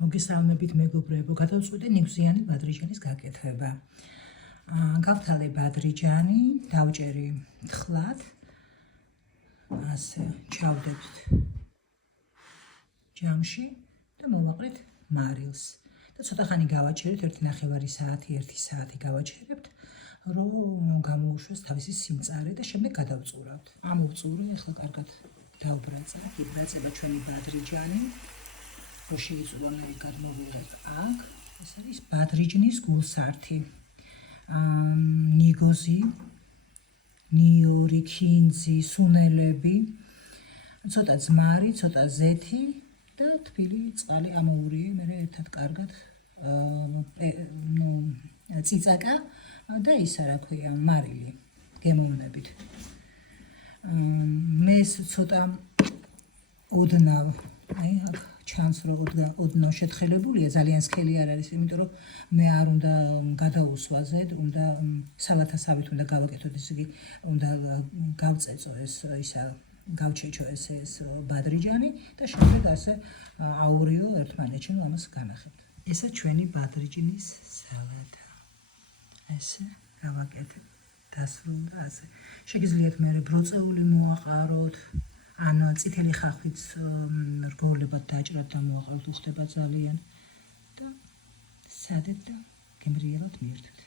მოგესალმებით მეგობრებო, გადავწყვიტე ნიგვზიანი ბადრიჯანის გაკეთება. გავთვალე ბადრიჯანი, დავჭერი თხლად, ასე ჩავდებთ ჯამში და მოვაყრეთ მარილს. და ცოტა ხანი გავაჩერებთ, 1.5 საათი, 1 საათი გავაჩერებთ, რომ გამოუშვეს თავისი სიმწარე და შემდეგ გადავწურავთ. ამოვწურე, ახლა კარგად დავბრაწა, იბრაწება ჩვენი ბადრიჯანი. რო შეიწულა გადმოვიღებ აქ, ეს არის ბადრიჯნის გულსართი. ნიგოზი, ნიორი, ქინძი, სუნელები, ცოტა ძმარი, ცოტა ზეთი და თბილი წყალი ამოურიე, მე ერთად კარგად წიწაკა და ისა რა ქვია, მარილი გემოვნებით. მე ცოტა ოდნავ, აი აქ ჩანს რომ ოდნავ შეთხელებულია, ძალიან სქელი არ არის, იმიტომ რომ მე არ უნდა გადაუსვა ზედ, უნდა სალათასავით უნდა გავაკეთოთ, ესე იგი უნდა გავწეწო ეს ისა გავჩეჩო ეს ბადრიჯანი და შემდეგ ასე აურიო ერთმანეთში, რომ ამას განახებთ. ესა ჩვენი ბადრიჯნის სალათა. ესე გავაკეთებ დასრულდა ასე. შეგიძლიათ მე ბროწეული მოაყაროთ. ან წითელი ხახვით რგოლებად დაჭრათ და მოაყაროთ, ხდება ძალიან და სადეთ და გემრიელად მივდით.